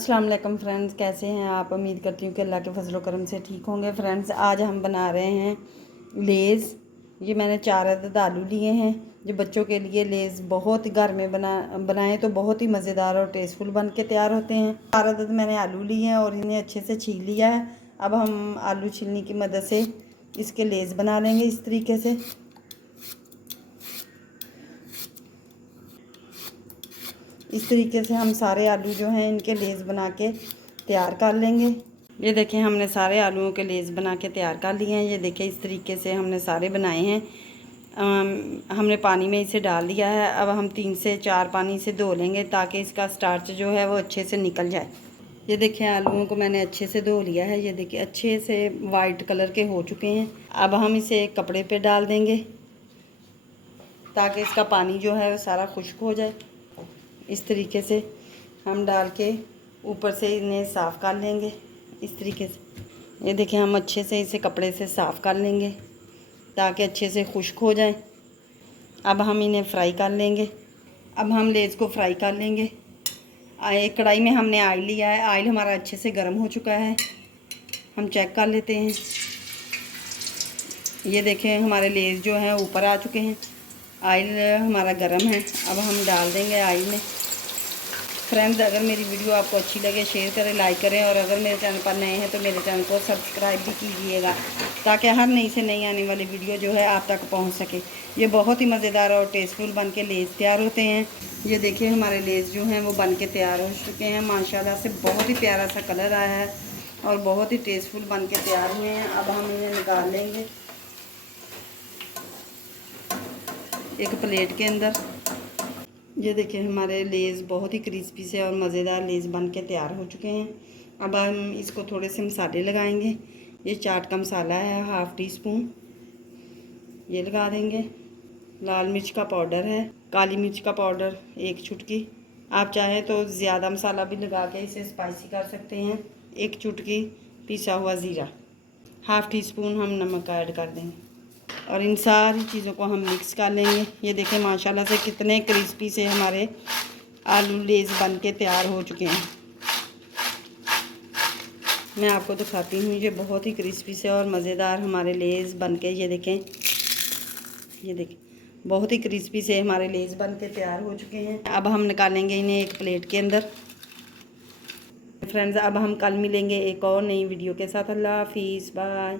अस्सलाम वालेकुम फ्रेंड्स, कैसे हैं आप। उम्मीद करती हूँ कि अल्लाह के फजल करम से ठीक होंगे। फ्रेंड्स, आज हम बना रहे हैं लेज़। ये मैंने 4 अदद आलू लिए हैं। जो बच्चों के लिए लेज़ बहुत घर में बनाएं तो बहुत ही मज़ेदार और टेस्टफुल बन के तैयार होते हैं। 4 अदद मैंने आलू लिए हैं और इन्हें अच्छे से छील लिया है। अब हम आलू छीलने की मदद से इसके लेज़ बना लेंगे इस तरीके से। इस तरीके से हम सारे आलू जो हैं इनके लेज़ बना के तैयार कर लेंगे। ये देखें, हमने सारे आलूओं के लेज़ बना के तैयार कर लिए हैं। ये देखें, इस तरीके से हमने सारे बनाए हैं। हमने पानी में इसे डाल दिया है। अब हम 3 से 4 पानी से धो लेंगे ताकि इसका स्टार्च जो है वो अच्छे से निकल जाए। ये देखें, आलूओं को मैंने अच्छे से धो लिया है। ये देखिए, अच्छे से वाइट कलर के हो चुके हैं। अब हम इसे एक कपड़े पे डाल देंगे ताकि इसका पानी जो है वो सारा खुश्क हो जाए। इस तरीके से हम डाल के ऊपर से इन्हें साफ़ कर लेंगे। इस तरीके से ये देखें, हम अच्छे से इसे कपड़े से साफ़ कर लेंगे ताकि अच्छे से खुश्क हो जाए। अब हम इन्हें फ्राई कर लेंगे। अब हम लेज़ को फ्राई कर लेंगे। एक कढ़ाई में हमने ऑयल लिया है। ऑयल हमारा अच्छे से गर्म हो चुका है। हम चेक कर लेते हैं। ये देखें, हमारे लेज़ जो हैं ऊपर आ चुके हैं। ऑयल हमारा गर्म है। अब हम डाल देंगे ऑयल में। फ्रेंड्स, अगर मेरी वीडियो आपको अच्छी लगे शेयर करें, लाइक करें, और अगर मेरे चैनल पर नए हैं तो मेरे चैनल को सब्सक्राइब भी कीजिएगा ताकि हर नई से नई आने वाली वीडियो जो है आप तक पहुंच सके। ये बहुत ही मज़ेदार और टेस्टफुल बन के लेज़ तैयार होते हैं। ये देखिए, हमारे लेज़ जो हैं वो बन के तैयार हो चुके हैं। माशाल्लाह से बहुत ही प्यारा सा कलर आया है और बहुत ही टेस्टफुल बन के तैयार हुए हैं। अब हम इन्हें निकाल लेंगे एक प्लेट के अंदर। ये देखिए, हमारे लेज़ बहुत ही क्रिस्पी से और मज़ेदार लेज़ बन के तैयार हो चुके हैं। अब हम इसको थोड़े से मसाले लगाएंगे। ये चाट का मसाला है, 1/2 टीस्पून ये लगा देंगे। लाल मिर्च का पाउडर है, काली मिर्च का पाउडर 1 चुटकी। आप चाहें तो ज़्यादा मसाला भी लगा के इसे स्पाइसी कर सकते हैं। 1 चुटकी पिसा हुआ ज़ीरा, 1/2 टीस्पून हम नमक ऐड कर देंगे और इन सारी चीज़ों को हम मिक्स कर लेंगे। ये देखें, माशाल्लाह से कितने क्रिस्पी से हमारे आलू लेज़ बन के तैयार हो चुके हैं। मैं आपको दिखाती हूँ। ये बहुत ही क्रिस्पी से और मज़ेदार हमारे लेज़ बन के, ये देखें बहुत ही क्रिस्पी से हमारे लेज़ बन के तैयार हो चुके हैं। अब हम निकालेंगे इन्हें एक प्लेट के अंदर। फ्रेंड्स, अब हम कल मिलेंगे एक और नई वीडियो के साथ। अल्लाह हाफिज़, बाय।